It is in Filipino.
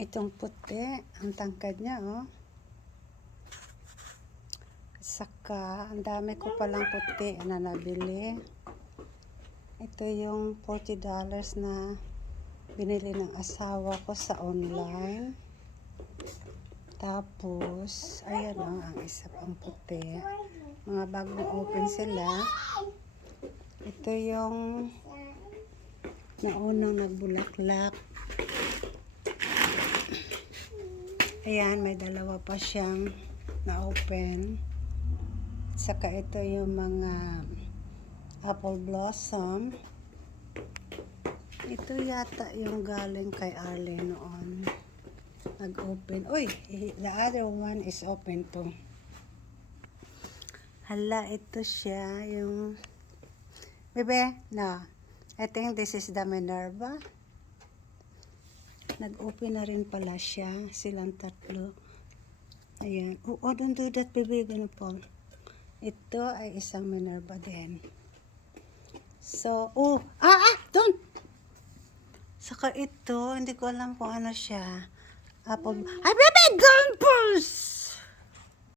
Itong puti, ang tangkad niya, oh. Saka, ang dami ko palang puti na nabili. Ito yung $40 na binili ng asawa ko sa online. Tapos, ayan o, ang isa pang puti. Mga bagong open sila. Ito yung naunang nagbulaklak. Ayan, may dalawa pa siyang na-open. Saka ito yung mga apple blossom. Ito yata yung galing kay Arlene noon. Nag-open. Uy, the other one is open too. Hala, ito siya yung... Bebe, no. I think this is the Minerva. Nag-open na rin pala siya. Silang tatlo. Ayan. Oh, don't do that, baby. Ganun po. Ito ay isang Minerva din. So, don't! Saka ito, hindi ko alam kung ano siya. Apple. Ay, baby, don't push!